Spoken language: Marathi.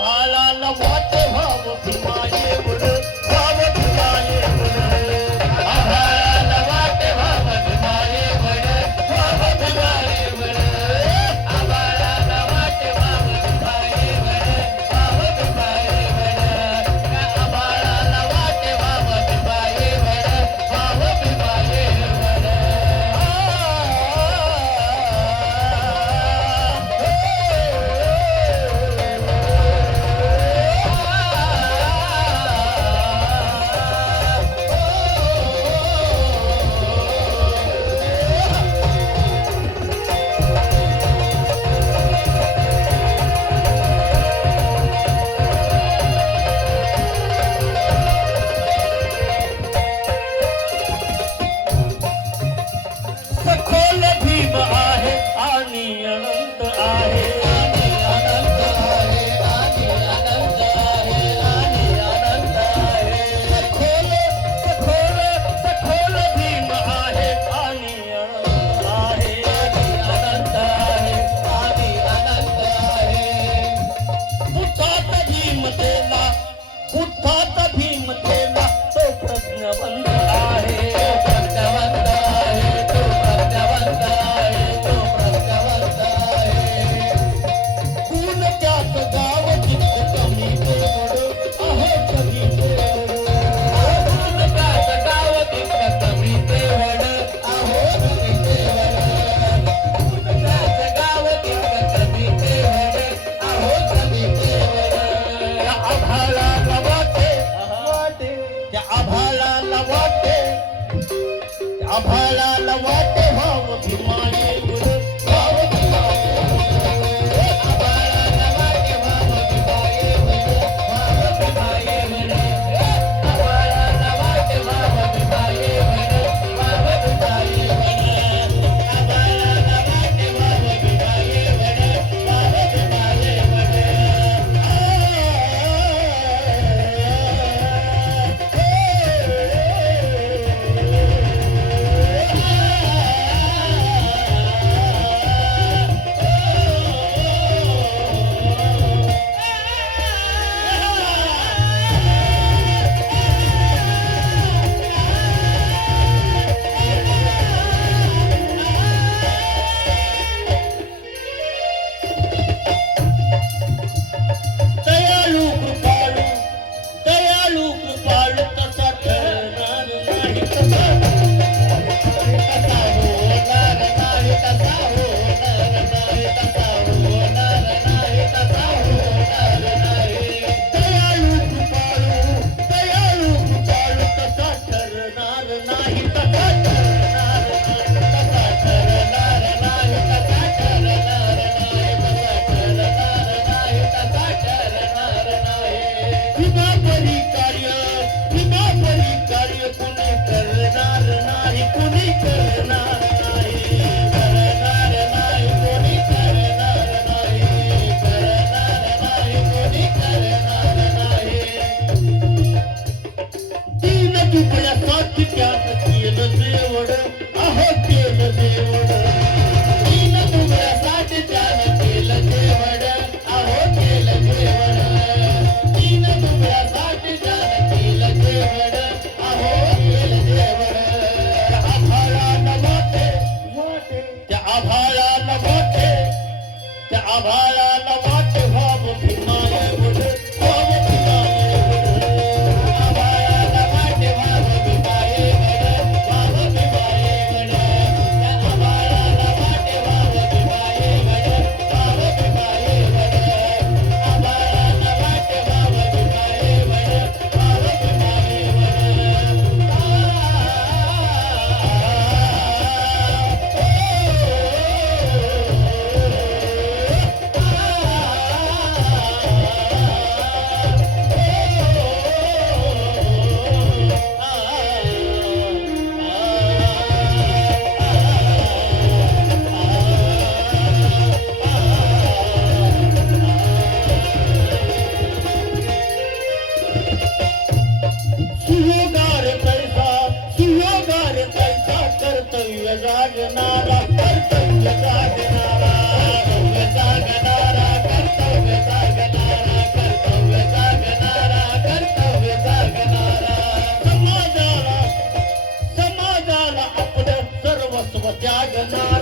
आभाळाला वाटे भाव भीमाये वड भाव भीमाये वड आभाळाला वाटे भाव भीमाये वड भाव भीमाये वड आभाळाला वाटे भाव भीमाये वड भाव भीमाये वड आभाळाला वाटे भाव भीमाये वड भाव भीमाये वड सखोल भीम आहे आणि अनंत आहे आणि अनंत आहे आणि अनंत आहे आणि अनंत आहे सखोल सखोल सखोल भीम आहे आणि अनंत आहे आणि अनंत आहे आणि अनंत आहे बुद्धात भीम तेला बुद्धात भीम तेला तो प्रज्ञवंत आहे प्रज्ञवंत आहे तो प्रज्ञवंत आहे तो प्रज्ञवंत आहे गुण त्यात गाव जित कमी तेवढ आहे कमी तेवढ गुण त्यात गाव जित कमी तेवढ आहे कमी तेवढ गुण त्यात गाव जित कमी तेवढ आहे कमी तेवढ त्या आभाळाला वाटे त्या आभाळाला वाटे आभाळाला वाटे भाव भीमाये वड भाव भीमाये वड आभाळाला वाटे भाव भीमाये वड भाव भीमाये वड आभाळाला वाटे भाव भीमाये वड भाव भीमाये वड आभाळाला वाटे भाव भीमाये वड भाव भीमाये वड दयाळू कृपाळू तसा ठरणार नाही तसा होणार नाही तसा होणार नाही तसा होणार नाही तसा होणार नाही दयाळू कृपाळू तसा ठरणार नाही तसा ठरणार नाही तसा ठरणार नाही तसा ठरणार नाही तसा ठरणार नाही तसा ठरणार नाही विना परी कार्य कुणी करणार नाही कुणी करणार नाही करणार नाही कोणी करणार नाही करणार नाही कोणी करणार नाही तीन दुबळ्यासाठी त्यानं केलं देवड अहो केलं देवड तीन दुबळ्यासाठी त्यानं केलं देवड अहो केलं देवड तीन दुबळ्यासाठी त्यानं केलं देवड अहो केलं देवड त्या आभाळाला वाटे त्या आभाळाला वाटे त्या आभाळाला वाटे भाव भीमाये वड भाव भीमाये वड आभाळाला वाटे भाव भीमाये वड भाव भीमाये वड त्या आभाळाला जागना